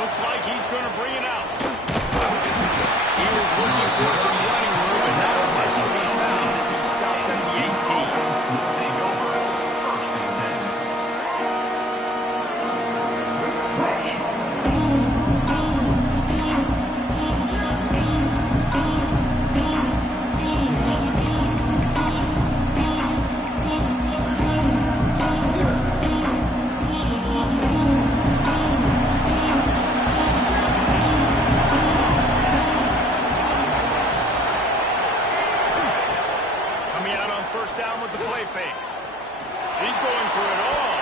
Looks like he's going to bring it out. He was looking for some running room, and not much to be found as he stopped at the 18. Take over first and 10. He's going for it all.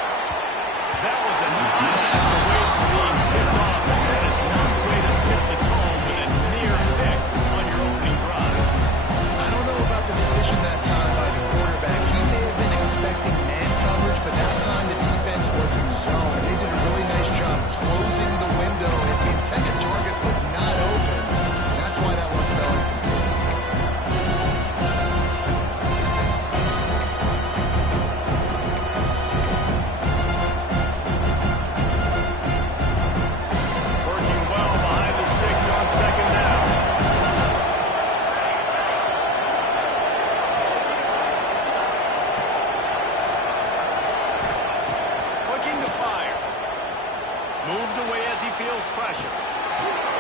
That was an eyelash away from being picked off. That is not the way to set the tone with a near pick on your opening drive. I don't know about the decision that time by the quarterback. He may have been expecting man coverage, but that time the defense was in zone. They did a really nice job closing the window, and the intended target was not open. That's why that one fell incomplete. Moves away as he feels pressure.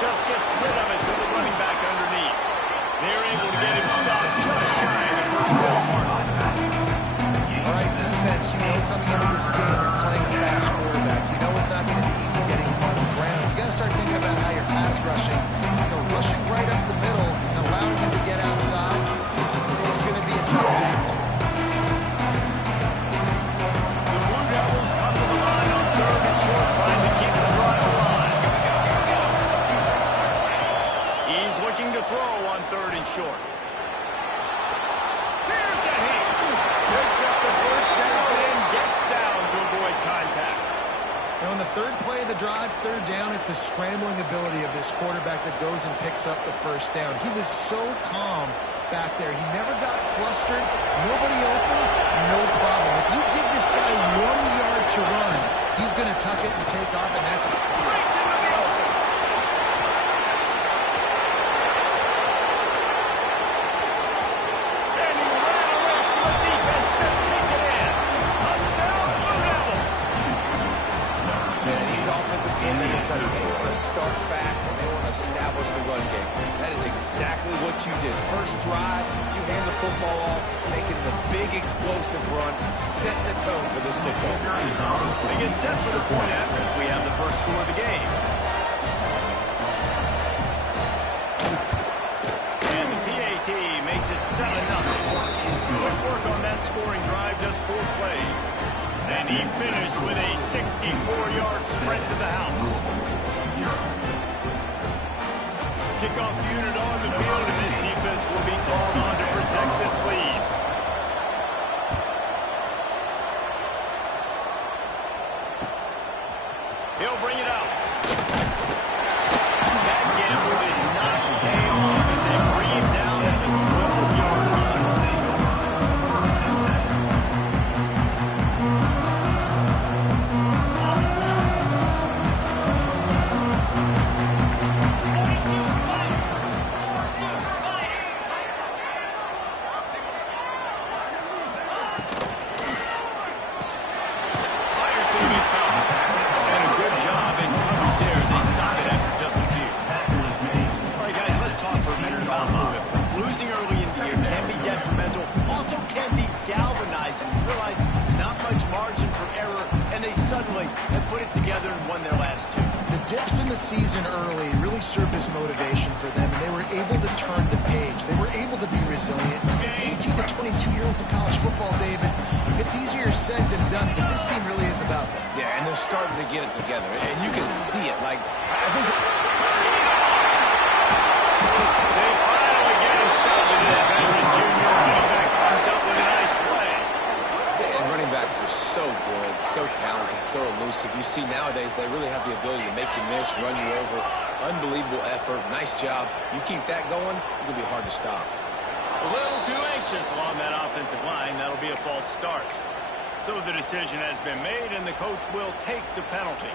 Just gets rid of it to the running back underneath. They're able to get him stopped just shy of the first down mark. All right, defense, you know coming into this game, you're playing a fast quarterback. You know it's not going to be easy getting him on the ground. You got to start thinking about how you're pass rushing. You know, rushing right up the middle and allowing him to get outside. It's going to be a tough task. The Blue Devils come to the line on 3rd and short, trying to keep the drive alive. He's looking to throw on 3rd and short. Here's a hit. Picks up the first down and gets down to avoid contact. Now, on the third play of the drive, 3rd down, it's the scrambling ability of this quarterback that goes and picks up the first down. He was so calm back there. He never got flustered. Nobody open, no problem. If you give this guy 1 yard to run, he's going to tuck it and take off, and that's it. Breaks into the open. And he ran away from the defense to take it in. Touchdown, Blue Devils. Man, these offensive coordinators tell you they want to start fast and they want to establish the run game. That is exactly what you did. First drive, you hand the football off, making the big explosive run, setting the tone for this football game. They get set for the point after as we have the first score of the game. And the PAT makes it 7-0. Quick work on that scoring drive, just 4 plays. And he finished with a 64-yard sprint to the house. Kickoff unit on the field, and this defense will be called on to protect this lead. He'll bring it out. That gamble did not pay off as they bring him down at the 12-yard line. suddenly have put it together and won their last two. The dips in the season early really served as motivation for them, and they were able to turn the page. They were able to be resilient. 18 to 22-year-olds in college football, David, it's easier said than done, but this team really is about them. Yeah, and they're starting to get it together, and you can see it. Like, I think... They finally get him stopped, and this veteran junior running back comes up with a nice play. And running backs are so good, so talented, so elusive. You see nowadays they really have the ability to make you miss, run you over. Unbelievable effort. Nice job. You keep that going, it'll be hard to stop. A little too anxious along that offensive line. That'll be a false start. So the decision has been made, and the coach will take the penalty.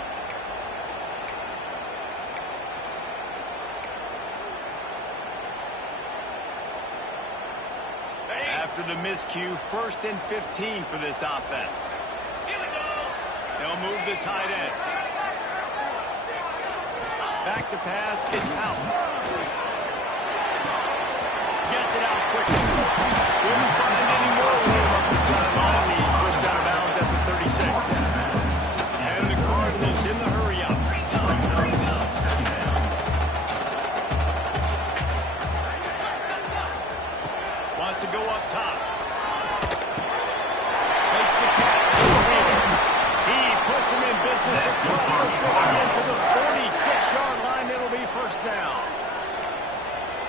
After the miscue, 1st and 15 for this offense. They'll move the tight end. Back to pass, it's out. Gets it out quickly. Couldn't find any more room up the sideline. He's pushed out of bounds at the 36. And the Cardinals in the hurry-up. Wants to go up top. Makes the catch. He puts him in business across the 50 into the 46-yard line. It'll be first down.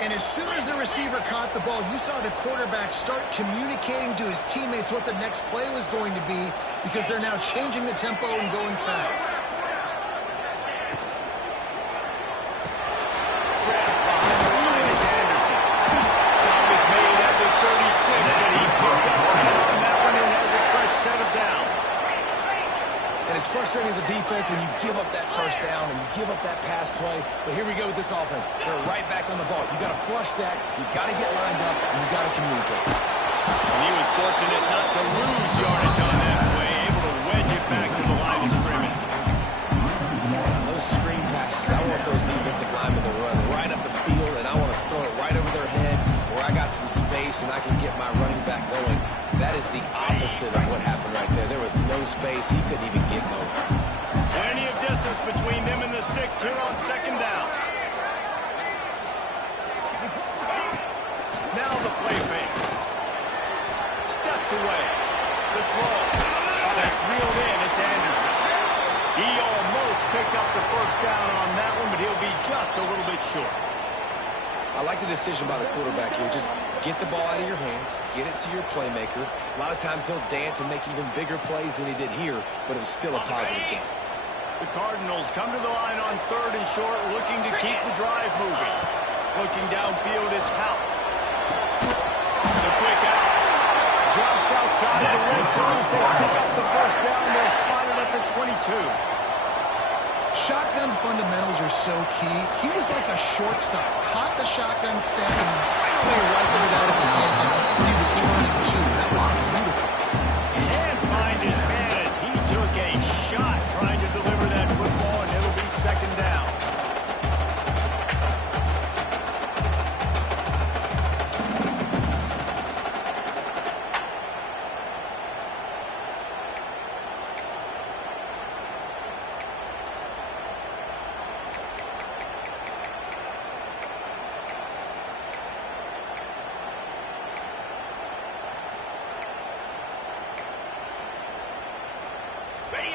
And as soon as the receiver caught the ball, you saw the quarterback start communicating to his teammates what the next play was going to be, because they're now changing the tempo and going fast. And it's frustrating as a defense when you give up that first down and you give up that pass play. But here we go with this offense. They're right back on the ball. You got to flush that. You got to get lined up, and you got to communicate. And he was fortunate not to lose yardage on that play, able to wedge it back to the line of scrimmage. Man, those screen passes, I want those defensive linemen to run right up the field, and I want to throw it right over their head where I got some space and I can get my running back going. That is the opposite of what happened right there. There was no space. He couldn't even get going. Plenty of distance between them and the sticks here on 2nd down. Now the play fake. Steps away. The throw. That's reeled in. It's Anderson. He almost picked up the first down on that one, but he'll be just a little bit short. I like the decision by the quarterback here. Just get the ball out of your hands, get it to your playmaker. A lot of times he'll dance and make even bigger plays than he did here, but it was still a positive game. The Cardinals come to the line on 3rd and short, looking to keep the drive moving. Looking downfield, it's Hout. The quick out. Just outside the red zone as they pick up the first down. They're spotted at the 22. Shotgun fundamentals are so key. He was like a shortstop. Caught the shotgun snap and right away rifled it out of his hands like he was turning too. That was beautiful. Can't find his man as he took a shot trying to deliver that football, and it'll be 2nd down.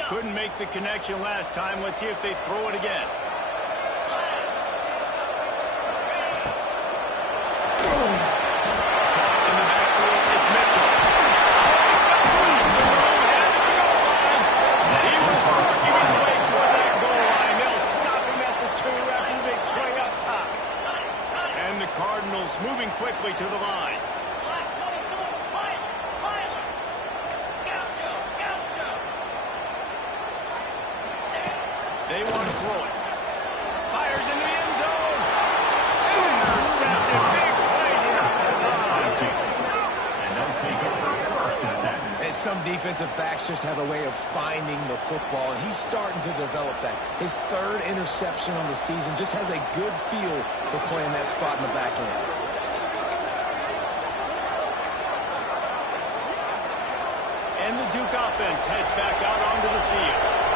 Couldn't make the connection last time. Let's see if they throw it again. In the backfield, it's Mitchell. He's got points in the room, heads to the goal line. He was working his way toward that goal line. They'll stop him at the 2 after the big play up top. And the Cardinals moving quickly to the line. They want to throw it. Fires in the end zone. Intercepted. Big play. Stop the drive. And some defensive backs just have a way of finding the football, and he's starting to develop that. His 3rd interception on the season, just has a good feel for playing that spot in the back end. And the Duke offense heads back out onto the field.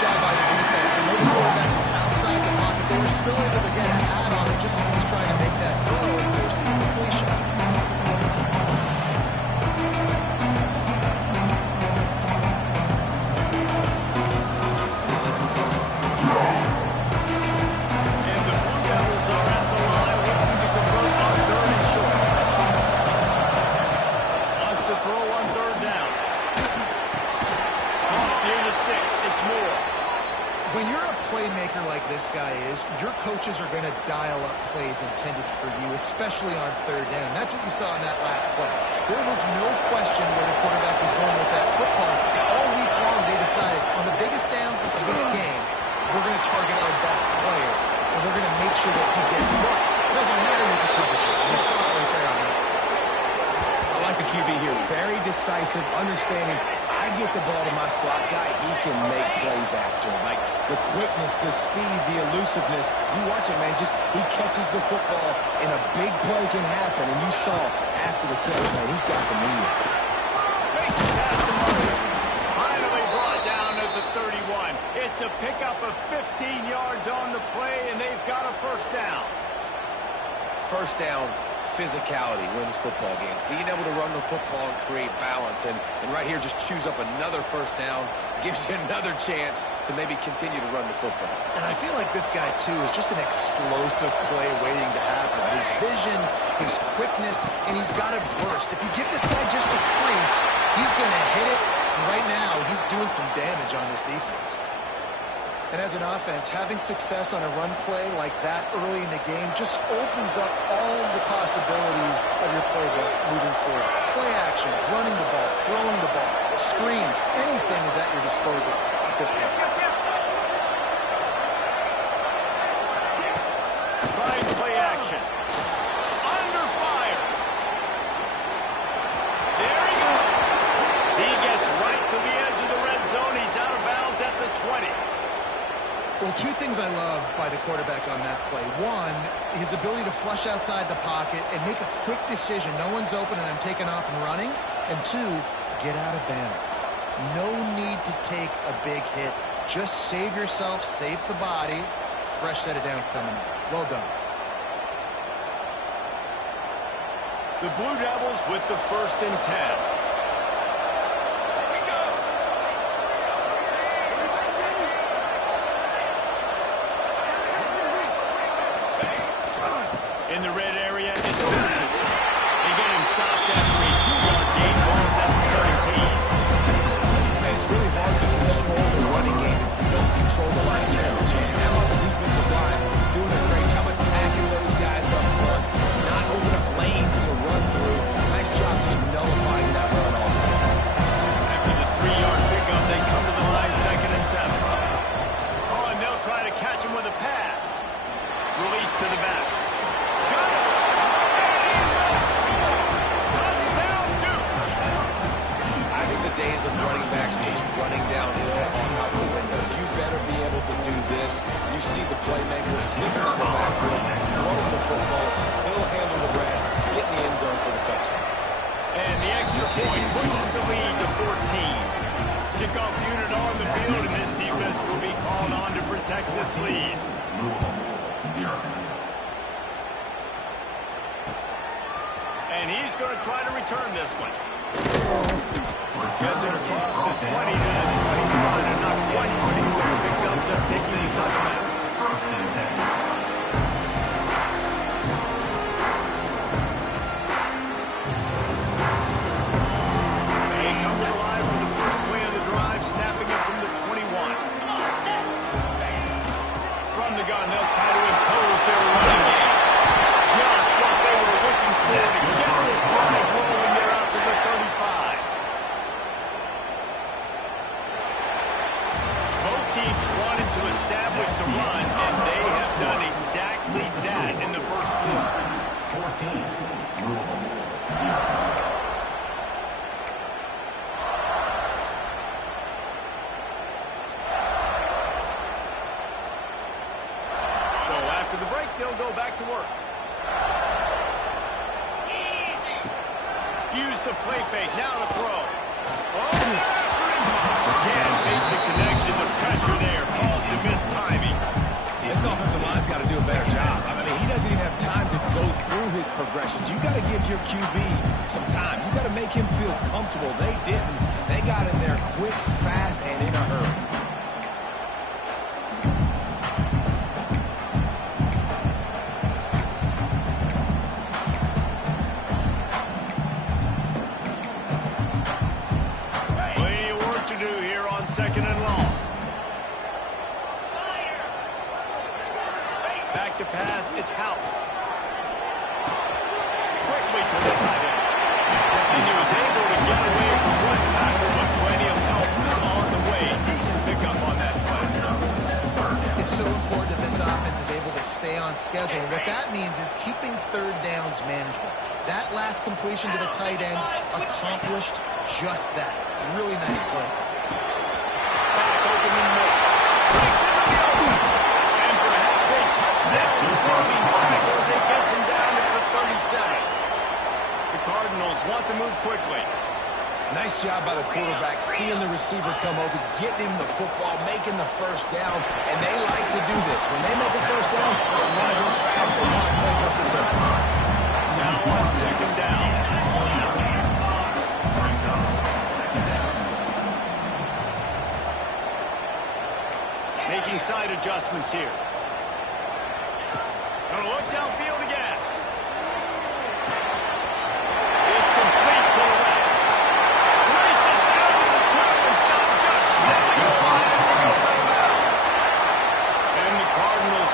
job by the defense. They know the quarterback was outside the pocket. They were still able to get a hat on him just as he was trying to make that throw and force the incompletion. And the Blue Devils are at the line looking to convert on 3rd and short. Wants to throw on 3rd down. Caught near the sticks. It's Moore. When you're a playmaker like this guy is, your coaches are going to dial up plays intended for you, especially on 3rd down. That's what you saw in that last play. There was no question where the quarterback was going with that football. All week long, they decided on the biggest downs of this game, we're going to target our best player, and we're going to make sure that he gets looks. It doesn't matter what the coverage is. You saw it right there on that. I like the QB here. Very decisive, understanding. I get the ball to my slot guy, he can make plays after him. Like the quickness, the speed, the elusiveness. You watch it, man. Just he catches the football, and a big play can happen. And you saw after the catch, man, he's got some wheels. Makes the pass to Murray. Finally brought down at the 31. It's a pickup of 15 yards on the play, and they've got a 1st down. First down, physicality wins football games. Being able to run the football and create balance. And right here, just choose up another 1st down. Gives you another chance to maybe continue to run the football. And I feel like this guy, too, is just an explosive play waiting to happen. His vision, his quickness, and he's got a burst. If you give this guy just a crease, he's going to hit it. And right now, he's doing some damage on this defense. And as an offense, having success on a run play like that early in the game just opens up all the possibilities of your playbook moving forward. Play action, running the ball, throwing the ball, screens, anything is at your disposal at this point. Trying play action. Under fire. There he goes. He gets right to the edge of the red zone. He's out of bounds at the 20. Well, 2 things I love by the quarterback on that play. 1, his ability to flush outside the pocket and make a quick decision. No one's open and I'm taking off and running. And 2, get out of bounds. No need to take a big hit. Just save yourself, save the body. Fresh set of downs coming up. Well done. The Blue Devils with the 1st and 10. In the red area, it's Overton. They get him stopped after a 2-yard gain. Ball's at the 17. Man, it's really hard to control the running game if you don't control the line of scrimmage. And how about the defensive line doing a great job attacking those guys up front, not opening up lanes to run through. Nice job just nullifying that run off. After the 3-yard pickup, they come to the line 2nd and 7. Oh, and they'll try to catch him with a pass. Release to the back. Got it. And he will score. Touchdown, Duke. I think the days of running backs just running downhill are out the window. You better be able to do this. You see the playmaker slipping on the backfield, throwing the football. He'll handle the rest, get in the end zone for the touchdown. And the extra point pushes the lead to 14. Kickoff unit on the field, and this defense will be called on to protect this lead. 0. And he's going to try to return this one. Gets it across the 20 to the 21, and not quite what he would have picked up just taking the touchback. 1st and 10. They come to the line for the first play of the drive, snapping it from the 21. From the gun, they'll try to impose their running game. Just what they were looking for to get this drive rolling there out to the 35. Both teams wanted to establish the run, and they have done exactly that in the first quarter. 14. Louisville 0. So after the break, they'll go back to work. Use the play fake, now to throw. Oh, can't make the connection, the pressure there. progressions. You got to give your QB some time. You got to make him feel comfortable. They didn't. They got in there quick, fast, and in a hurry. Second and long. Back to pass, it's Hout. Quickly to the tight end. And he was able to get away from one tackle, but plenty of help was on the way. Decent pickup on that play. It's so important that this offense is able to stay on schedule. And what that means is keeping third downs manageable. That last completion to the tight end accomplished just that. Really nice play. Want to move quickly. Nice job by the quarterback, seeing the receiver come open, getting him the football, making the first down, and they like to do this. When they make a first down, they want to go fast, they want to break up the tempo. Now on second down. Making side adjustments here. Gonna look downfield again.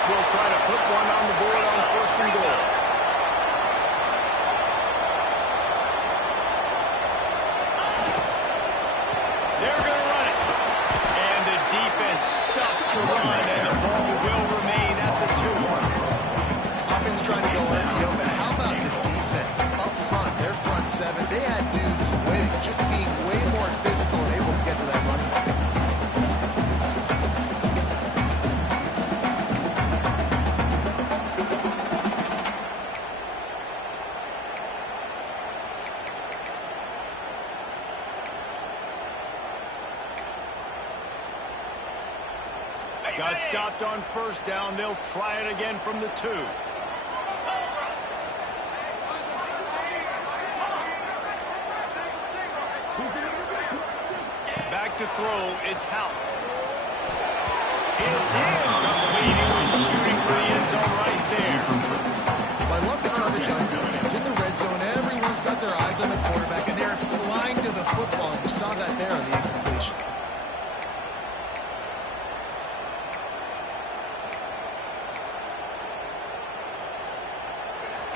Will try to put one on the board on first and goal. They're going to run it. And the defense stuffs the run, and the ball will remain at the 2. Offense trying to go RPO, but how about the defense up front? Their front seven, they had dudes waiting, just being way more physical and able to get to that running back. Got stopped on first down. They'll try it again from the 2. Back to throw. It's Hout. It's incomplete. He was shooting for the end zone right there. Well, I love the coverage on defense. In the red zone, everyone's got their eyes on the quarterback, and they're flying to the football. And you saw that there on the incompletion.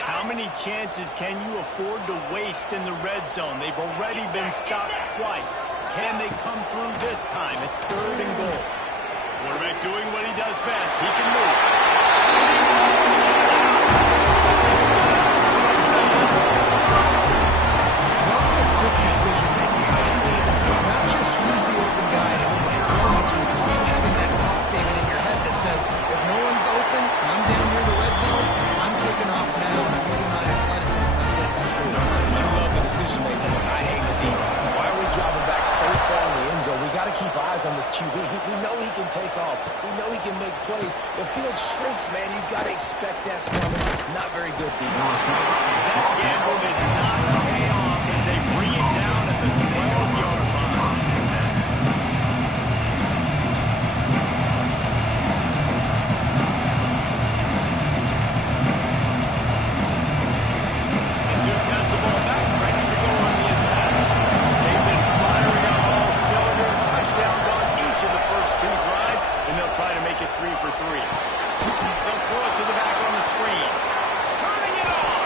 How many chances can you afford to waste in the red zone? They've already been stopped twice. Can they come through this time? It's third and goal. Quarterback doing what he does best. He can move. Love the quick decision-making by the quarterback. It's not just who's the open guy and who might throw it to. It's also having that clock, David, in your head that says, if no one's open, I'm down near the red zone, I'm taking off now, and I'm using my athleticism to get the score. You love the decision-making. I hate the defense. Why are we dropping back so far in the end zone? We got to keep eyes on this QB. We know he can take off. We know he can make plays. The field shrinks, man. You got to expect that's coming. Not very good defense. That gamble did not pay off as they bring it down at the 12-yard line. And Duke has the ball back, ready to go on the attack. They've been firing on all cylinders, touchdowns on each of the first 2 drives, and they'll try to make it 3 for 3. They'll throw it to the back on the screen. Turning it on.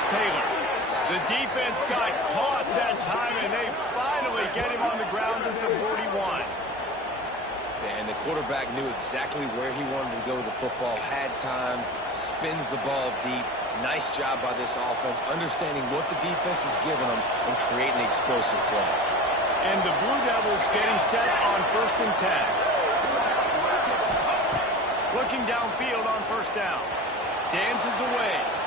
It's Taylor. The defense got caught that time, and they finally get him on the ground at the 41. And the quarterback knew exactly where he wanted to go with the football, had time, spins the ball deep. Nice job by this offense, understanding what the defense is giving them and creating an explosive play. And the Blue Devils getting set on 1st and 10. Looking downfield on 1st down. Dances away.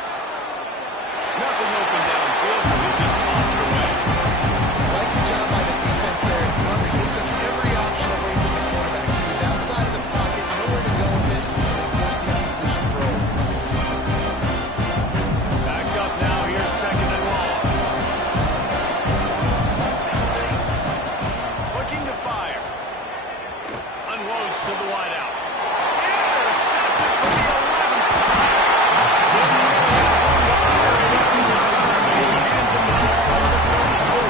Nothing open downfield, so they just toss it away. Like the job by the defense there. They took every option away from the quarterback. He was outside of the pocket, nowhere to go with it, so they forced the incompletion throw. Back up now, here's 2nd and long. Looking to fire. Unloads to the wideout. Intercepted for the 11th time. He hands him the ball on the 32.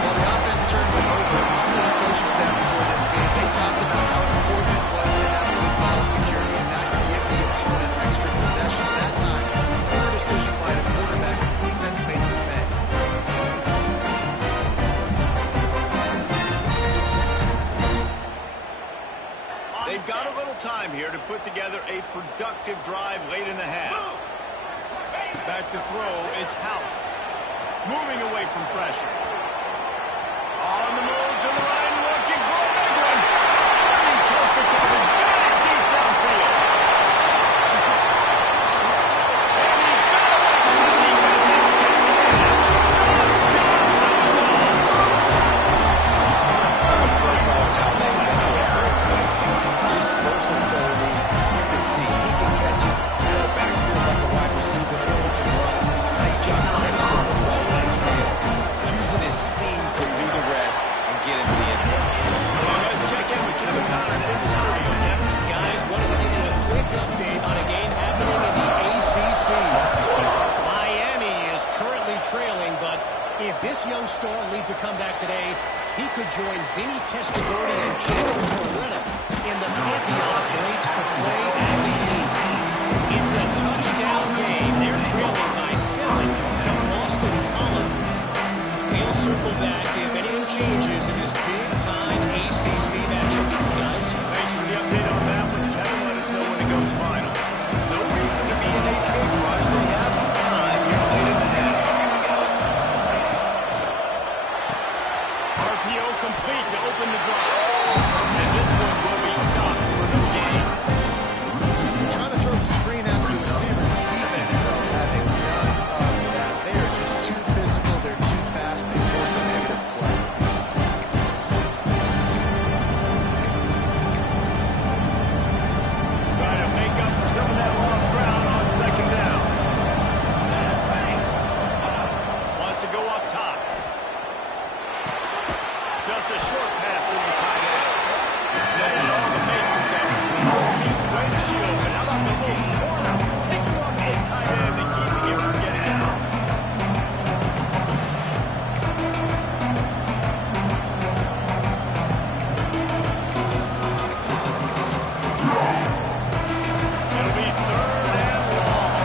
While the offense turns it over, talking to the coaching staff before this game, they talked about how important it was to have good ball security and not give the opponent extra possessions. That time, poor decision by the quarterback. The defense made them pay. They've got a little time here to put together a productive drive late in the half. Back to throw, it's Howard. Moving away from pressure. On the move to the line, looking for a big one. He tossed the coverage, got it deep downfield. And he got away from the defense and takes it in. Just versatility. You can see he can catch it out of the backfield like a wide receiver, or he can run it. Nice job catching it with the ball in his hands, using his speed to do the rest and get into the end zone. Well, let's check in with Kevin Connors in the studio, Kevin. Guys, want to bring in a quick update on a game happening in the ACC. Miami is currently trailing, but if this young star leads a comeback today, he could join Vinny Testaverde and Joe Torretta in the pantheon of greats to play at the game. It's a touchdown game. They're trailing by 7 to Boston College. We'll circle back if anything changes in this big-time ACC matchup. Guys, Thanks for the update on that one, Kevin. Let us know when it goes final. No reason to be in a big rush. They have some time here late in the half. RPO complete to open the drive. And this one will be stopped for the game. Trying to throw the screen out to the receiver. The defense, though, having none of that. They are just too physical. They're too fast. They force a negative play. Trying to make up for some of that lost ground on 2nd down. Wants to go up top. Just a short pass to the tight end. That is all the makings of it. Deep windshield, but how about the little corner? Taking on the big tight end and keeping him from getting out. It'll be 3rd and long.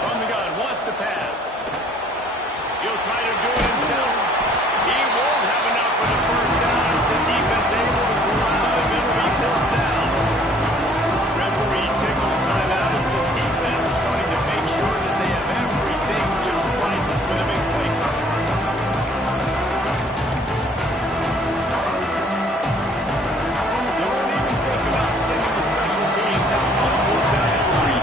From the gun, wants to pass. He'll try to do it himself. He won't have enough for the 1st down as the defense able to corral him. It'll be 4th down. Referee signals timeout as the defense wanting to make sure that they have everything just right with a big play coming. Don't even think about sending the special teams out on 4th down and 3.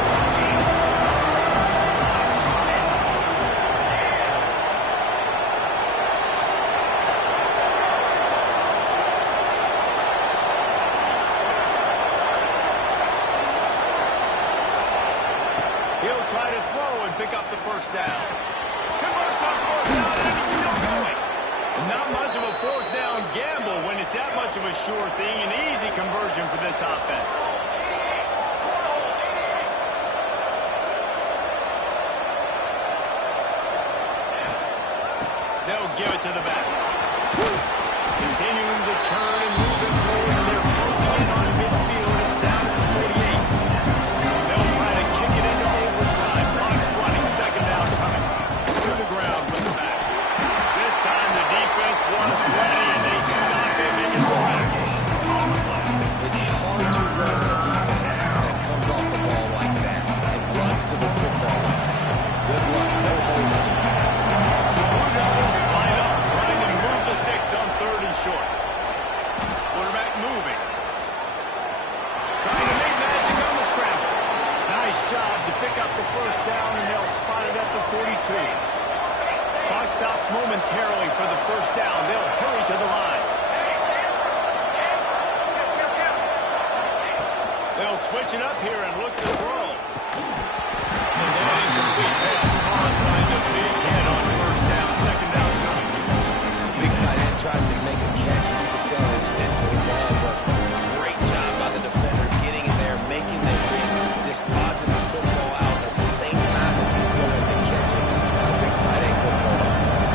He'll try to throw and pick up the 1st down. Converts on 4th down, and he's still going. And not much of a 4th down gamble when it's that much of a sure thing. An easy conversion for this offense. They'll give it to the back. Continuing to turn and move it forward. They're closing in on midfield. It's down to the 48. 2. Clock stops momentarily for the first down. They'll hurry to the line. They'll switch it up here and look to throw. And that incomplete pass caused by the big hit on first down. Second down coming. Big tight end tries to make a catch, and you can tell instant to the ball, but great job by the defender getting in there, making the hit, dislodging the football out at the same time as he's going to catch it. The big tight end couldn't hold on to it.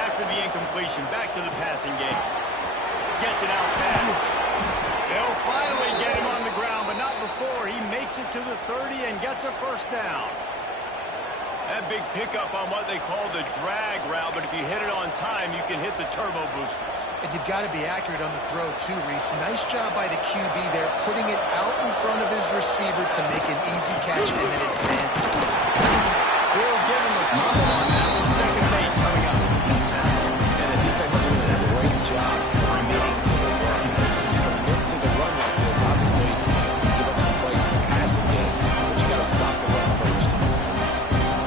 After the incompletion, back to the passing game. Gets it out fast. They'll finally get him on the ground, but not before he makes it to the 30 and gets a first down. That big pickup on what they call the drag route, but if you hit it on time, you can hit the turbo boosters. And you've got to be accurate on the throw, too, Reese. Nice job by the QB there, putting it out in front of his receiver to make an easy catch and then advance. They'll give him a couple on that one. Second and 8 coming up. And the defense doing a great job committing to the run. Commit to the run like this, obviously, you give up some plays in the passing game, but you got to stop the run first.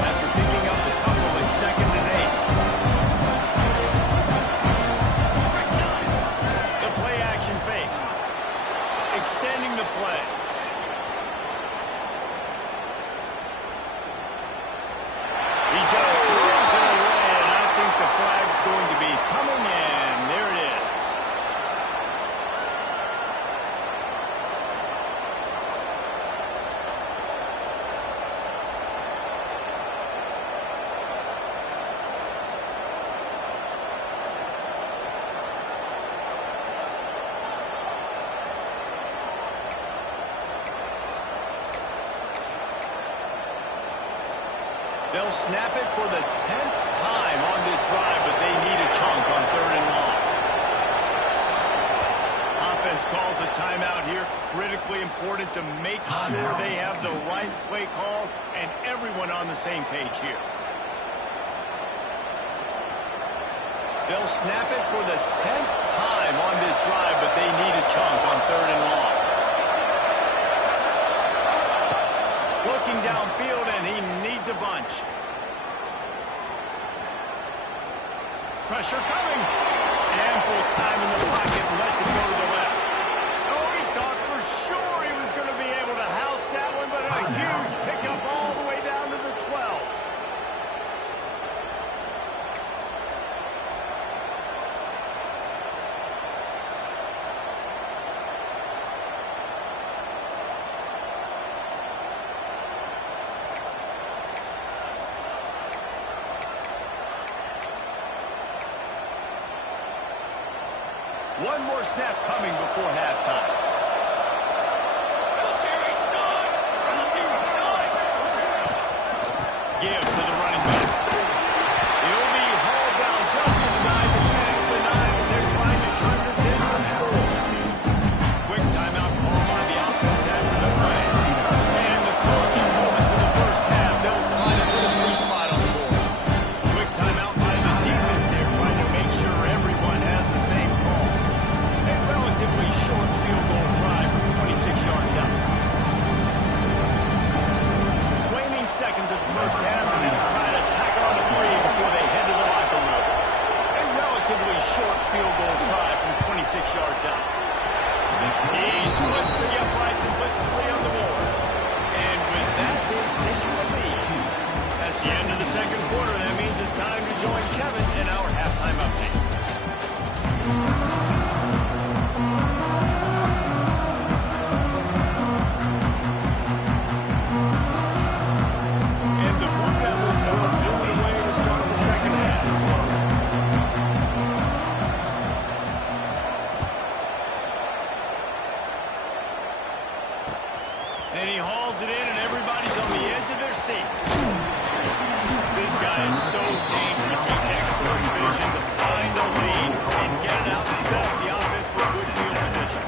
After picking up the couple, it's second and 8. The play action fake. Extending the play. He just throws it away, and I think the flag's going to be coming in. There it is. They'll snap it for the 10th time on this drive, but they need a chunk on third and long. Offense calls a timeout here. Critically important to make sure they have the right play call and everyone on the same page here. They'll snap it for the 10th time on this drive, but they need a chunk on third and long. Looking downfield, and he needs a bunch. Pressure coming. Ample time in the pocket, lets it go to the left. Oh, he thought for sure he was going to be able to house that one, but a huge pickup all the way down to the 12. One more snap coming before halftime. Give to the running back. He'll be hauled down just inside the 10 of the 9 as they're trying to turn this into a score. Quick timeout call by the offense after the play. And the closing moments of the first half, they'll try to put a 3 spot on the board. Quick timeout by the defense there, trying to make sure everyone has the same call. A relatively short field goal try from 26 yards out. Waning seconds of the first half, and they'll try to tack on a 3 before they head to the locker room. A relatively short field goal try from 26 yards out. He splits the uprights and puts 3 on the board. And with that, they're taking the lead. That's the end of the second quarter. That means it's time to join Kevin in our halftime update. And the Blue Devils will do it away to start the second half. And he hauls it in, and everybody's on the edge of their seats. This guy is so dangerous. He has excellent vision to find the lead and get it out and set up the offense with good field position.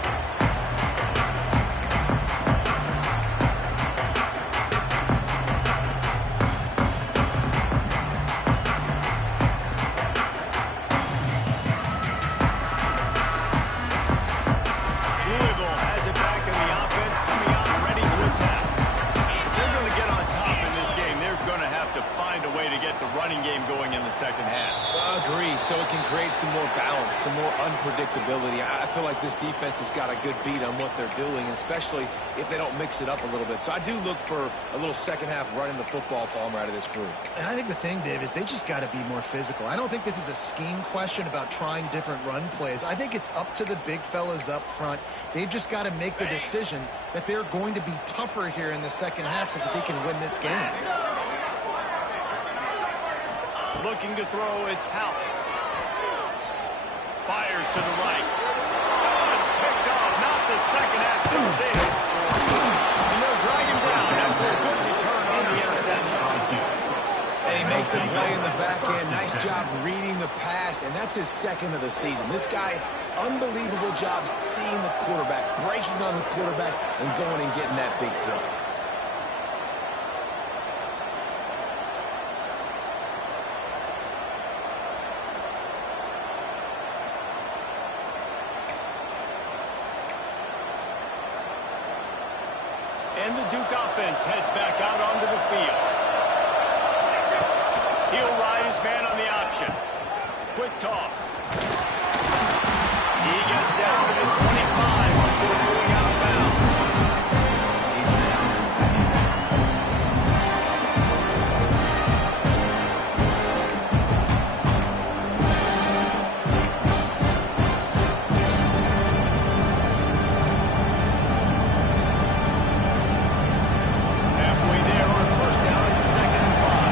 Louisville has it back in the offense, coming out ready to attack. They're going to get on running game going in the second half. Agree, so it can create some more balance, some more unpredictability. I feel like this defense has got a good beat on what they're doing, especially if they don't mix it up a little bit. So I do look for a little second half running the football, Palmer, out of this group. And I think the thing, Dave, is they just got to be more physical. I don't think this is a scheme question about trying different run plays. I think it's up to the big fellas up front. They've just got to make the decision that they're going to be tougher here in the second half so that they can win this game. Looking to throw, it's Hout. Fires to the right. Oh, it's picked off. Not the second half start they hoped for. And they'll drag him down after a good return on the interception. And he makes a play in the back end. Nice job reading the pass, and that's his second of the season. This guy, unbelievable job seeing the quarterback, breaking on the quarterback, and going and getting that big play. And the Duke offense heads back out onto the field. He'll ride his man on the option. Quick toss. He gets down to the 25 before going out of bounds. Halfway there on first down and 2nd and 5.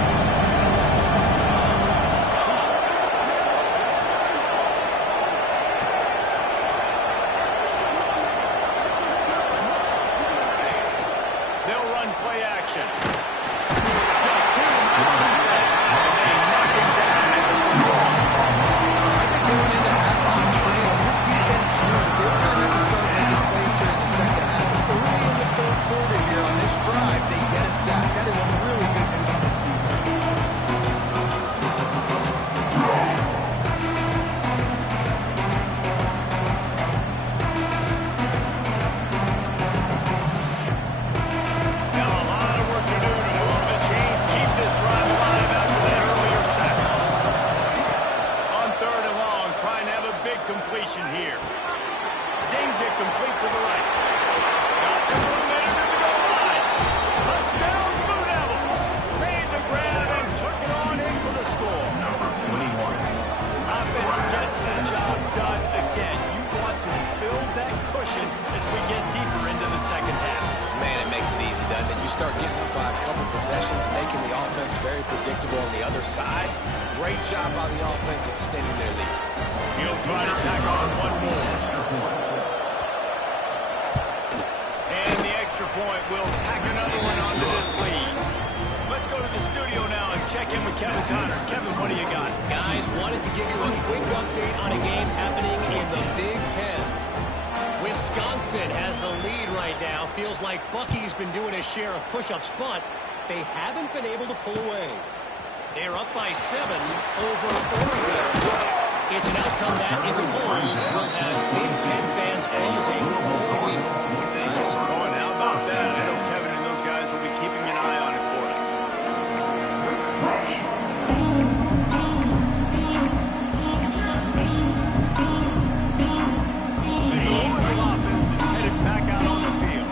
They'll run play action. Just 2 minutes to go. And they knock him down at the 1. I think going into halftime trailing, this defense knew that they were going to have to start making plays here in the second half. Early in the third quarter here on this drive, they get a sack. That is really good news on this defense. Now a lot of work to do to move the chains, keep this drive alive after that earlier sack. On 3rd and long, trying to have a big completion here. Zings it complete to the right. Got to 1 minute to go line. Touchdown, Blue Devils. Made the grab and took it on in for the score. Number 21. Offense gets the job done again. You want to build that cushion as we get deeper into the second half. Man, it makes it easy, doesn't it? You start getting up by a couple possessions, making the offense very predictable on the other side. Great job by the offense extending their lead. He'll try to tack on one more. And the extra point will tack another one onto this lead. Let's go to the studio now and check in with Kevin Connors. Kevin, what do you got? Guys, wanted to give you a quick update on a game happening in the Big Ten. Wisconsin has the lead right now. Feels like Bucky's been doing his share of push-ups, but they haven't been able to pull away. They're up by 7 over Oregon. It's an outcome that, if it holds, will have Big Ten fans buzzing all week. Oh, and how about that? I know Kevin and those guys will be keeping an eye on it for us. The Oregon offense is headed back out on the field.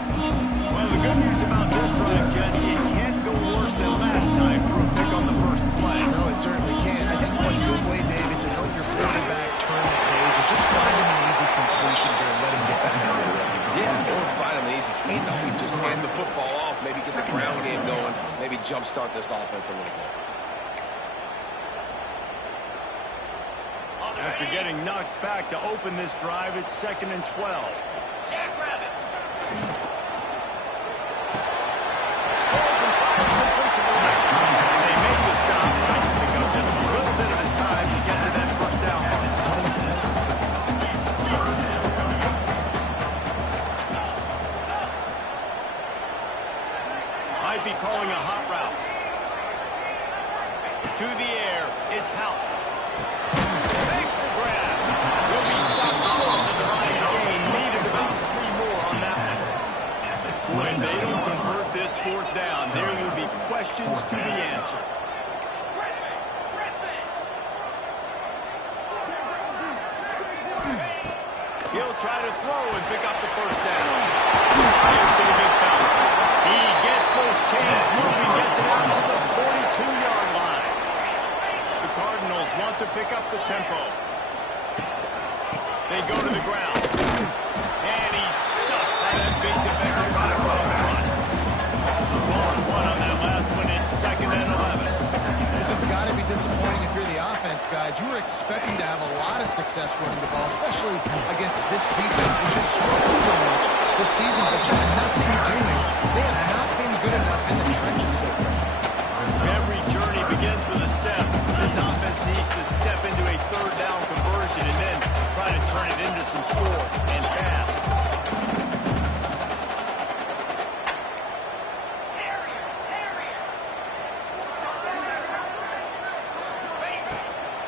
Well, the good news about this drive, Jesse, it can't go worse than last time for a pick on the first play. No, it certainly can. I think one good way, David, to help your quarterback turn the page is just find him an easy completion here and let him get back into the run. Yeah, or find him an easy handoff. Just hand the football off, maybe get the ground game going, maybe jumpstart this offense a little bit. After getting knocked back to open this drive, it's 2nd and 12. They made the stop, but I can pick up just a little bit at a time to get to that first down. Might be calling a hot route. To the air, it's Hout. Makes the grab. Will be stopped short of the line of gain. Needed about 3 more on that one. When they don't convert this 4th down, there will be questions to be answered. pick up the first down. Fires to the big fella. He gets those chains moving, gets it out to the 42-yard line. The Cardinals want to pick up the tempo. They go to the ground. And he's stuffed by that big defensive tackle up front. Ball one on that last one. It's 2nd and 11. This has got to be disappointing if you're the offense, guys. You were expecting to have a lot of success running the ball, especially against this defense, which has struggled so much this season, but just nothing doing. They have not been good enough in the trenches so far. Every journey begins with a step. This offense needs to step into a 3rd down conversion and then try to turn it into some scores, and fast.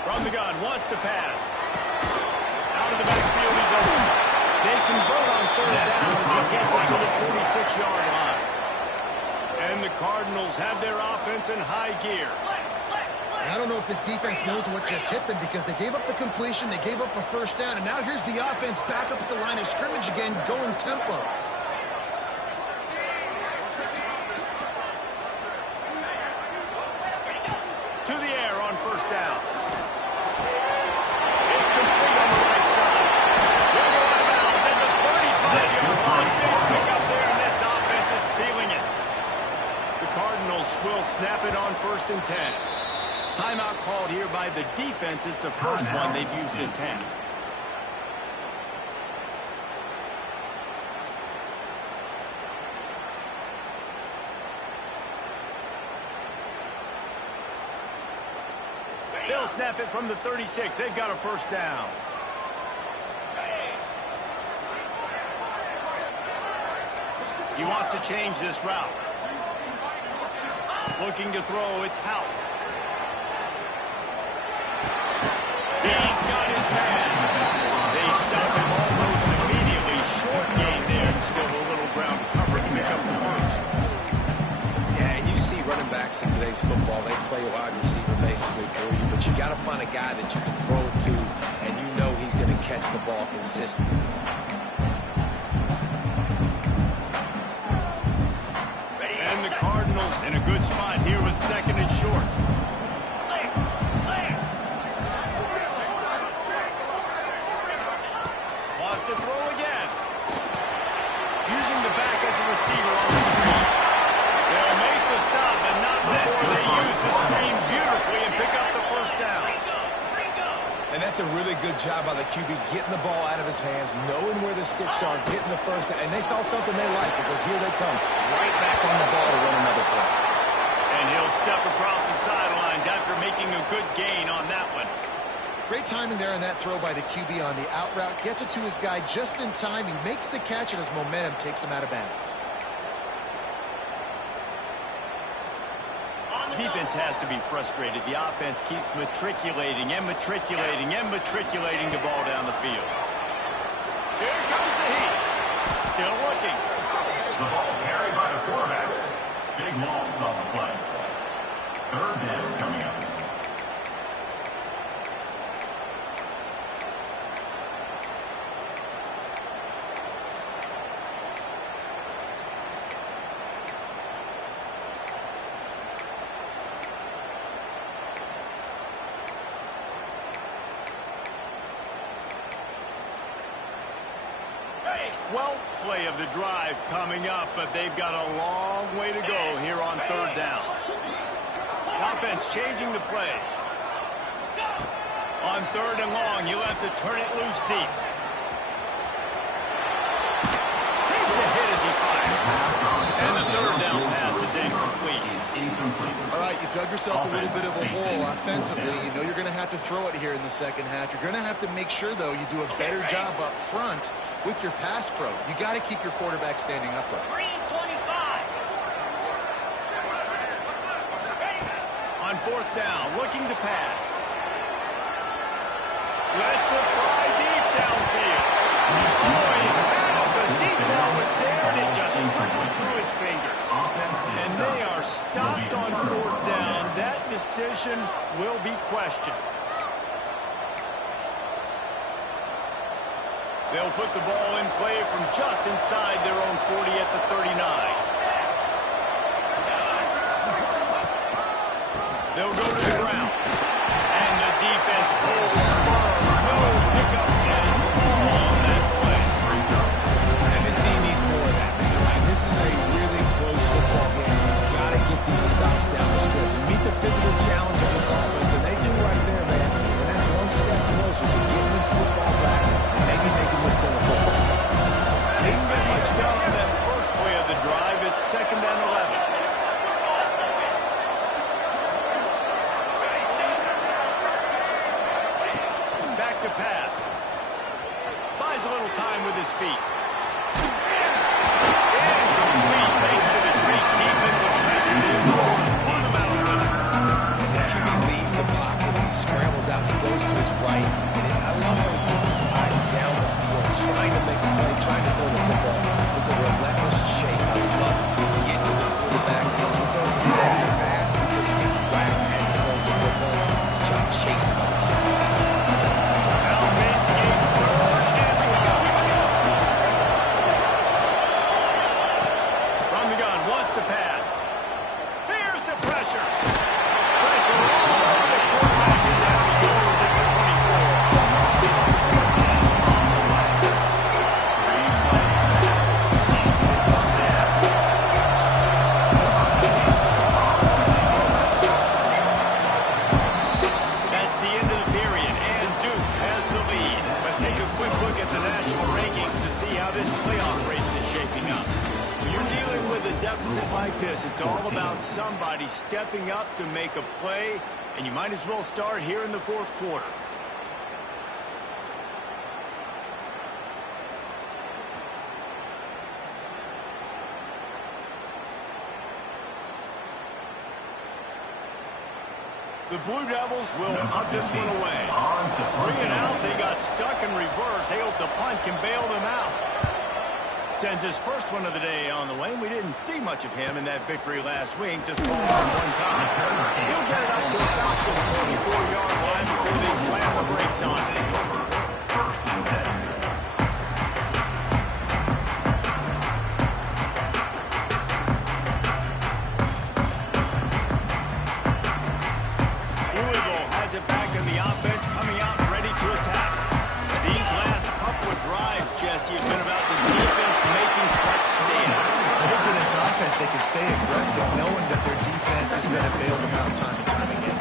From the gun, wants to pass. Out of the backfield, he's open. They convert on 3rd down as he gets it to the 46-yard line. And the Cardinals have their offense in high gear. I don't know if this defense knows what just hit them because they gave up the completion, they gave up a 1st down, and now here's the offense back up at the line of scrimmage again, going tempo. To the air on 1st down. It's complete on the right side. They'll go out of bounds at the 35-yard line. Big pick up there, and this offense is feeling it. The Cardinals will snap it on 1st and 10. Timeout called here by the defense. It's the first one they've used this half. They'll snap it from the 36. They've got a 1st down. He wants to change this route. Looking to throw, it's Hout. He's got his man. They stop him almost immediately. Short gain there, and still a little ground to cover to pick up the 1st. Yeah, and you see running backs in today's football, they play wide receiver basically for you, but you got to find a guy that you can throw it to, and you know he's going to catch the ball consistently. And the Cardinals in a good spot here with 2nd and short. Wants to throw again. Using the back as a receiver on the screen. They'll make the stop, but not before they use the screen beautifully and pick up the 1st down. And that's a really good job by the QB, getting the ball out of his hands, knowing where the sticks are, getting the 1st down. And they saw something they like because here they come, right back on the ball to run another play. And he'll step across the sidelines after making a good gain on that one. Great timing there on that throw by the QB on the out route. Gets it to his guy just in time. He makes the catch, and his momentum takes him out of bounds. Defense has to be frustrated. The offense keeps matriculating and matriculating and matriculating the ball down the field. Here comes the heat. Still looking. The ball carried by the quarterback. Big loss on the play. 3rd down coming up. Play of the drive coming up, but they've got a long way to go here on 3rd down. Offense changing the play. On 3rd and long, you'll have to turn it loose deep. Takes a hit as he fires. And the 3rd down pass is incomplete. All right, you've dug yourself a little bit of a hole offensively. You know you're going to have to throw it here in the 2nd half. You're going to have to make sure, though, you do a better job up front with your pass pro. You got to keep your quarterback standing upright. On 4th down, looking to pass. Let's it fly deep downfield. Oh, he had it. The deep ball was there, and it just trickled through his fingers. And they are stopped on 4th down. That decision will be questioned. They'll put the ball in play from just inside their own 40 at the 39. They'll go to the ground. And the defense holds firm. No pickup and ball on that play. And this team needs more of that. And this is a really close football game. You've got to get these stops down the stretch and meet the physical challenge of this offense. And they do right there, man. And that's one step closer to getting this football back and maybe making this thing a football game. Didn't get much done on that first play of the drive. It's 2nd and 11. To pass. Buys a little time with his feet. Incomplete thanks to the great defensive pressure. Pull him out with it. And the QB leaves the pocket and he scrambles out and he goes to his right. And I love how he keeps his eyes down the field, trying to make a play, trying to throw the football with the relentless chase. I love it. Get to the quarterback. He throws a negative pass because he gets whacked as he throws the football. He's trying to chase him by the defense. To pass. Here's the pressure. Pressure all over the quarterback and down he goes at the 24. That's the end of the period, and Duke has the lead. Let's take a quick look at the national rankings to see how this playoff race is shaping up. You're dealing with a deficit like this. It's all about somebody stepping up to make a play, and you might as well start here in the 4th quarter. The Blue Devils will punt this one away. Bring it out. They got stuck in reverse. They hope the punt can bail them out. Sends his first one of the day on the way. We didn't see much of him in that victory last week. Just called him one time. He'll get it up to about the 44-yard line before they slam the brakes on it. First and 10. Louisville has it back in the offense, coming out and ready to attack. These last couple of drives, Jesse, have been about the defense making clutch stand. I think for this offense, they can stay aggressive knowing that their defense is going to bail them out time and time again.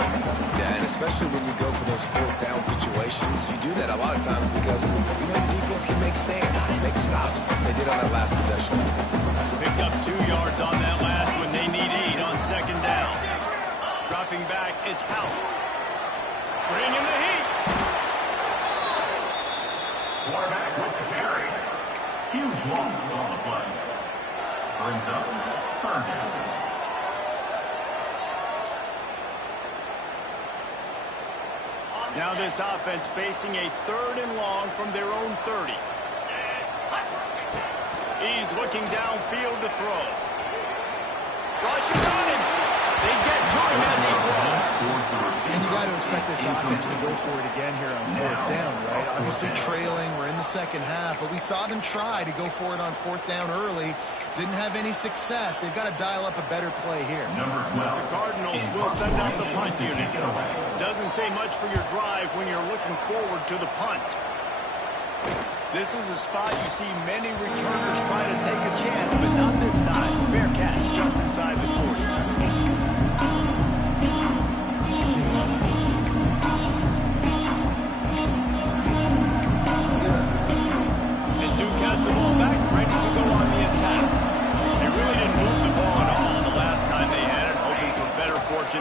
Yeah, and especially when you go for those 4th down situations, you do that a lot of times because you know the defense can make stands, make stops. They did on that last possession. Picked up 2 yards on that last when they need 8 on 2nd down. Dropping back, it's Howard. Bringing the heat. Quarterback with the carry. Huge loss on the play. Brings up 3rd down. Now this offense facing a 3rd and long from their own 30. He's looking downfield to throw. Rush is on him. They get to him as he throws. And you got to expect this offense to go for it again here on 4th down, right? Obviously trailing, we're in the 2nd half, but we saw them try to go for it on 4th down early. Didn't have any success. They've got to dial up a better play here. Number 12. The Cardinals will send out the punt unit. Doesn't say much for your drive when you're looking forward to the punt. This is a spot you see many returners try to take a chance, but not this time. Fair catch just inside the 40.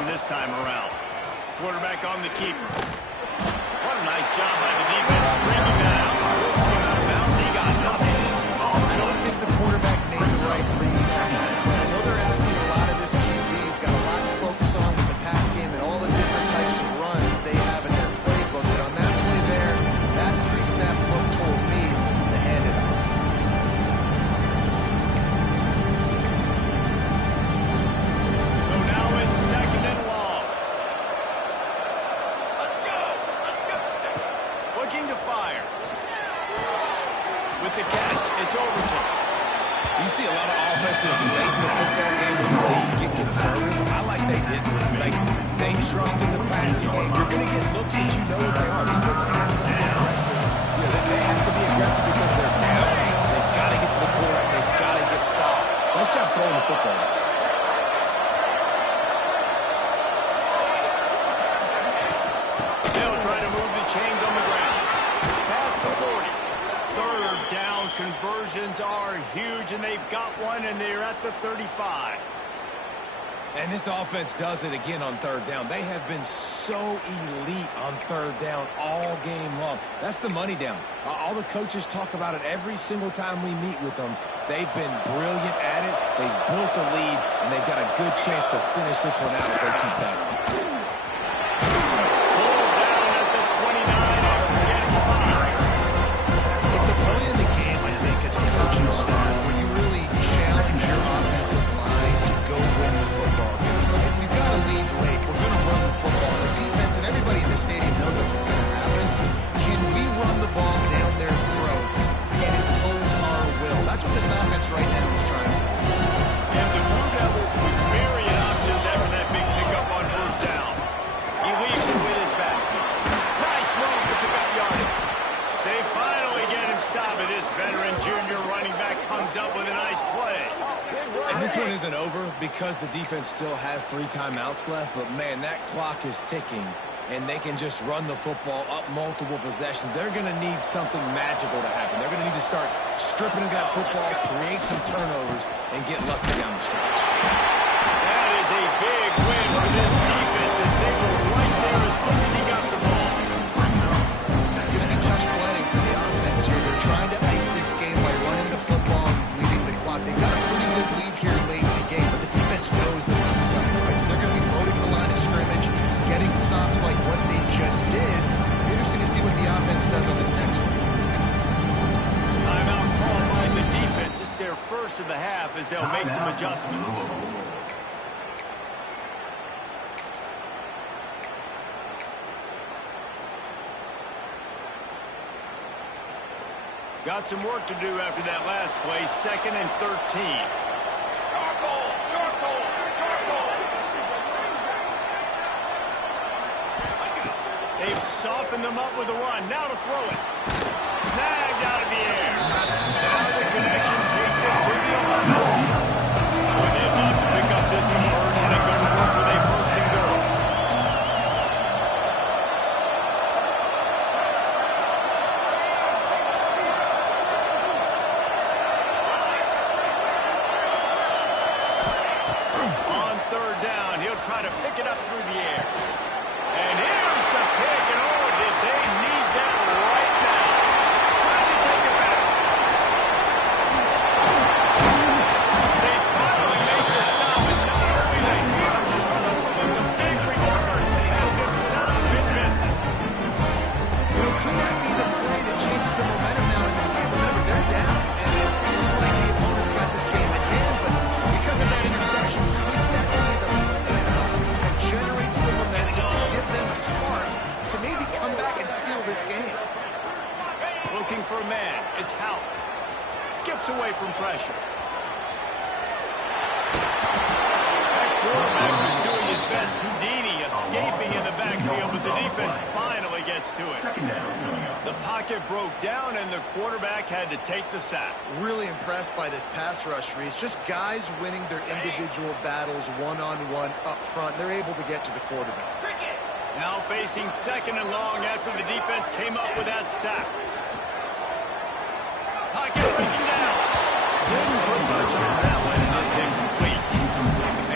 This time around. Quarterback on the keeper. What a nice job by the defense streaming that out. Forcing him out of bounds. He got nothing. I don't think the quarterback made the right read there. I know they're asking a lot of this QB. He's got a lot to focus on with the pass game and all the different types of runs that they have in their playbook. But on that play there, that pre-snap look told me to hand it off. So now it's 2nd and long. Looking to fire. You see a lot of offenses late in the football game when the lead get conservative. I like they didn't. Like, they trust in the passing game. You're going to get looks that you know what they are. Defense has to be aggressive. You know, they have to be aggressive because they're down. They've got to get to the quarterback. They've got to get stops. Nice job throwing the football. They'll try to move the chains on the ground. Past the 40. Third down conversions are huge, and they've got one, and they're at the 35. And this offense does it again on third down. They have been so elite on third down all game long. That's the money down. All the coaches talk about it every single time we meet with them. They've been brilliant at it. They've built the lead, and they've got a good chance to finish this one out if they keep that up. Pulled down at the 29 after getting 5. It's a point in the game, I think, as a coaching staff, where you really challenge your offensive line to go win the football game. Right? We've got a lead late. We're going to run the football. The defense and everybody in the stadium knows that's what's going to happen. Can we run the ball down their throats and impose our will? That's what this offense right now is trying to do. And the Blue Devils with myriad options after that big pickup on first down. He leaves it with his back. Nice move to pick up yardage. They finally get him stopped, and this veteran junior running back comes up with a nice play. And this one isn't over because the defense still has 3 timeouts left, but man, that clock is ticking, and they can just run the football up multiple possessions. They're going to need something magical to happen. They're going to need to start stripping of that football, create some turnovers, and get lucky down the stretch. That is a big win for this defense as they were right there as soon as he got the ball. It's going to be tough sledding for the offense here. They're trying to ice this game by running the football and leading the clock. They've got a pretty good lead here late in the game, but the defense knows the run's coming, right? So they're going to be loading the line of scrimmage, getting stops like what they just did. Interesting to see what the offense does on this next one. Timeout called by the defense. It's their first of the half as they'll make some adjustments. Got some work to do after that last play, 2nd and 13. They've softened them up with a run. Now to throw it. Snagged out of the air. Now the connection takes it to the 11. They did not pick up this conversion and go to work with a 1st and goal. On 3rd down, he'll try to pick it up through the air. And here's the pick, and oh, did they need that right now. Trying to take it back. They finally make the stop, and not only the huge run, but the big return has them set up in business. You know, could that be the play that changes the momentum now in this game? Remember, they're down, and it seems like the opponent's got this game in hand, but because of that interception, could that be the play now that generates the momentum to give them a spark to maybe come back and steal this game? Looking for a man. It's Howell. Skips away from pressure. That quarterback was doing his best Houdini, escaping in the backfield, but the defense finally gets to it. The pocket broke down, and the quarterback had to take the sack. Really impressed by this pass rush, Reese. Just guys winning their individual battles one-on-one up front. They're able to get to the quarterback. Now facing 2nd and long after the defense came up with that sack. Pocket breaking down. Didn't put much on that one, and it's incomplete.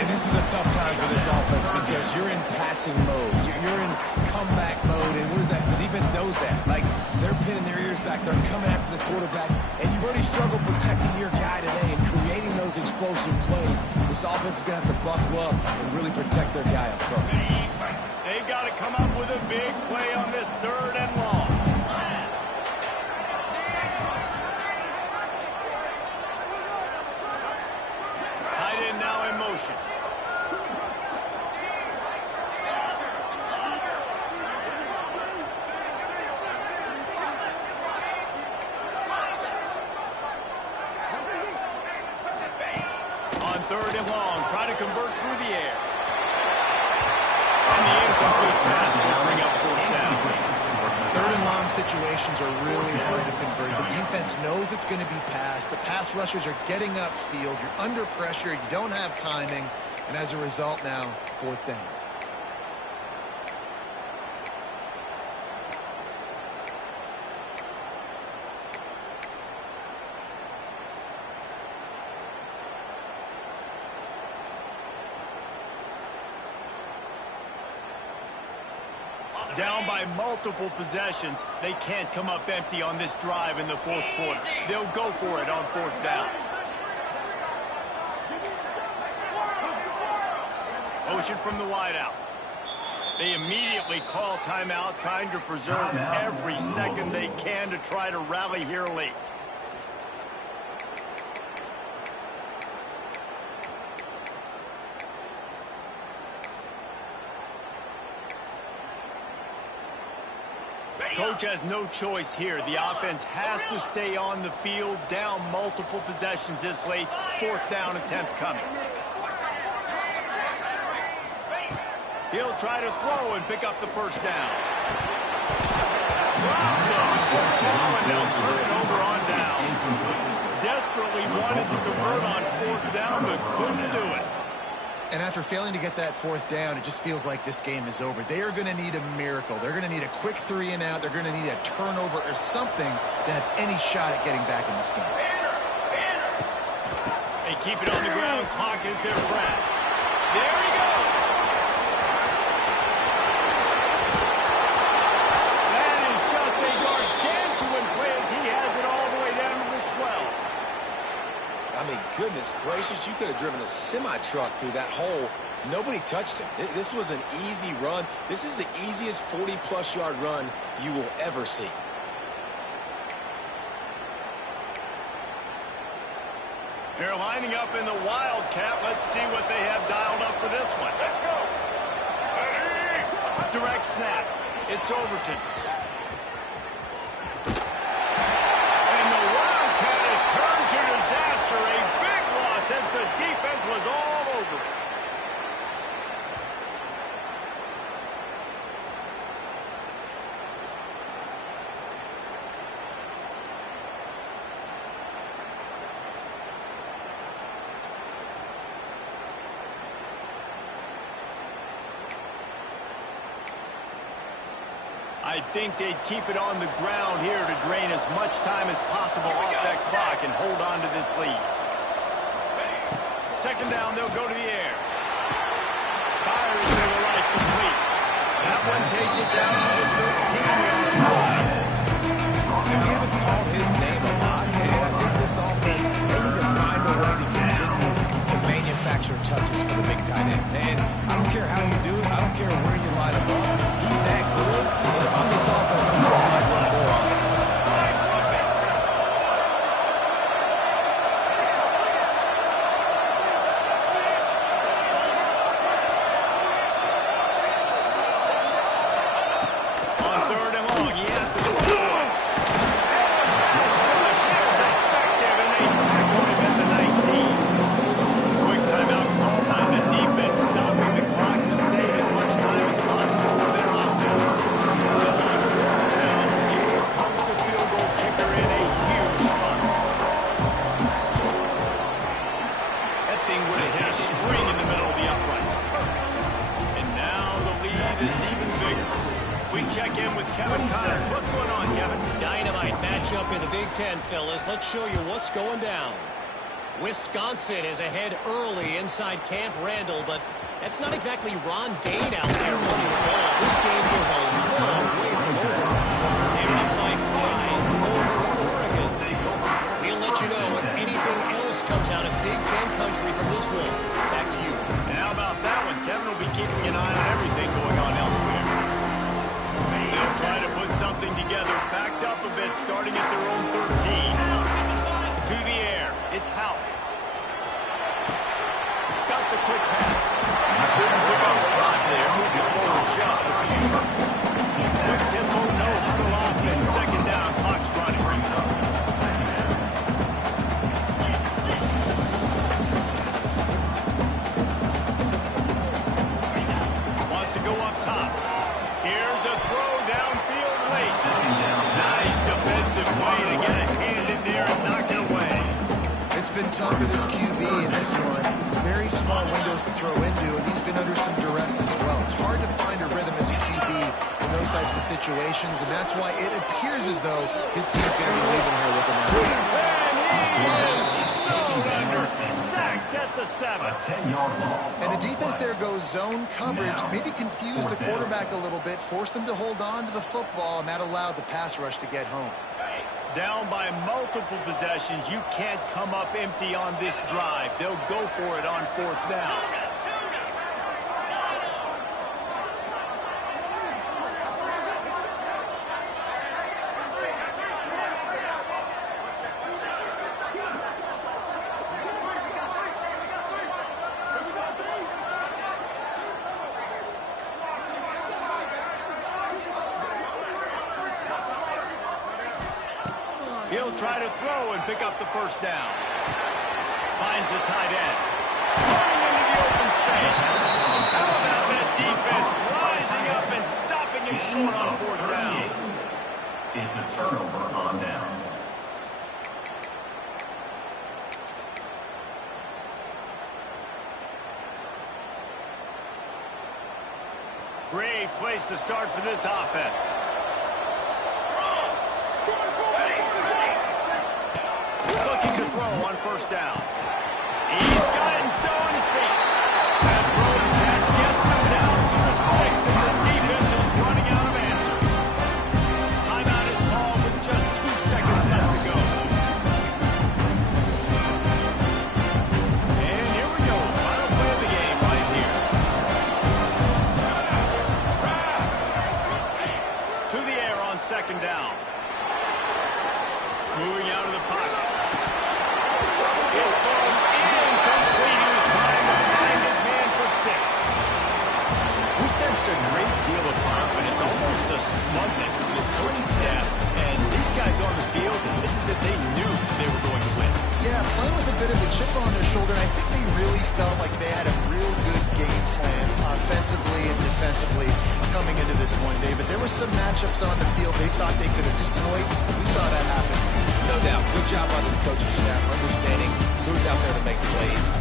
And this is a tough time for this offense because you're in passing mode. You're in comeback mode, and what is that? The defense knows that. Like, they're pinning their ears back. They're coming after the quarterback, and you've already struggled protecting your guy today and creating those explosive plays. This offense is going to have to buckle up and really protect their guy up front. They've got to come up with a big play on this 3rd and long. Tight end now in motion. third and long. Try to convert through the air. And the incomplete pass will bring up fourth down. Third and long situations are really hard to convert. The defense knows it's going to be passed. The pass rushers are getting upfield. You're under pressure. You don't have timing. And as a result now, fourth down. Down by multiple possessions. They can't come up empty on this drive in the fourth quarter. They'll go for it on fourth down. Motion from the wideout. They immediately call timeout, trying to preserve every second they can to try to rally here late. Coach has no choice here. The offense has to stay on the field, down multiple possessions this late. Fourth down attempt coming. He'll try to throw and pick up the first down. Drop the football, and they'll turn it over on downs. Desperately wanted to convert on fourth down, but couldn't do it. And after failing to get that fourth down, it just feels like this game is over. They are going to need a miracle. They're going to need a quick 3 and out. They're going to need a turnover or something to have any shot at getting back in this game. They keep it on the ground. Clock is their friend. There he goes. That is just a gargantuan play as he has it all the way down to the 12. I mean, goodness gracious, you could have driven a semi-truck through that hole. Nobody touched him. This was an easy run. This is the easiest 40-plus yard run you will ever see. They're lining up in the Wildcat. Let's see what they have dialed up for this one. Let's go. Direct snap. It's Overton. Disaster, a big loss as the defense was all over it. I think they'd keep it on the ground here to drain as much time as possible off that clock and hold on to this lead. Second down, they'll go to the air. Fires to the right, complete. That one takes it down to the 13-yard line. And we haven't called his name a lot, and I think this offense, they need to find a way to continue to manufacture touches for the big tight end. And I don't care how you do it. I don't care where you line him up. He's that good. And if I'm this offense, I'm going to find one more often. On third and long, he has to go forward. This rush is effective, and they tackle him at the 19. Quick timeout call by the defense, stopping the clock to save as much time as possible for their offense. So on fourth down, here comes the field goal kicker in a huge spot. That thing would have hit a spring in the middle of the uprights. Perfect. And now the lead is even bigger. We check in with Kevin Connors. What's going on, Kevin? Dynamite matchup in the Big Ten, fellas. Let's show you what's going down. Wisconsin is ahead early inside Camp Randall, but that's not exactly Ron Dane out there running the ball. This game is a long way from over. They're up by 5 over Oregon. We'll let you know if anything else comes out of Big Ten country from this one. Back to you. And how about that one? Kevin will be keeping an eye on everything going on elsewhere. They'll try to put something together, backed up a bit, starting at their own 13. To the air, it's Howell. Got the quick pass. Look on the clock there, moving forward just a few. Quick tempo, no huddle offense. Second down, clock's running. been tough for this QB in this one. Very small windows to throw into, and he's been under some duress as well. It's hard to find a rhythm as a QB in those types of situations, and that's why it appears as though his team's going to be leaving here with an L. And he is snowed under. Sacked at the 7. And the defense there goes zone coverage, maybe confused the quarterback a little bit, forced him to hold on to the football, and that allowed the pass rush to get home. Down by multiple possessions, you can't come up empty on this drive. They'll go for it on 4th down. He'll try to throw and pick up the 1st down. Finds the tight end. Running into the open space. How about that defense rising up and stopping him short on 4th down? It's a turnover on downs. Great place to start for this offense. Looking to throw on 1st down. He's got him still on his feet. That throw and catch gets him down to the 6, and the defense is running out of answers. Timeout is called with just 2 seconds left to go. And here we go. Final play of the game right here. To the air on 2nd down. Moving out of the pocket. It falls incomplete. He was trying to find his man for 6. We sensed a great deal of confidence, almost a smugness from his coaching staff. And these guys on the field, it's as if they knew they were going to win. Yeah, playing with a bit of a chip on their shoulder, and I think they really felt like they had a real good game plan offensively and defensively coming into this one, David. There were some matchups on the field they thought they could exploit. We saw that happen. No doubt. Good job by this coaching staff understanding who's out there to make plays.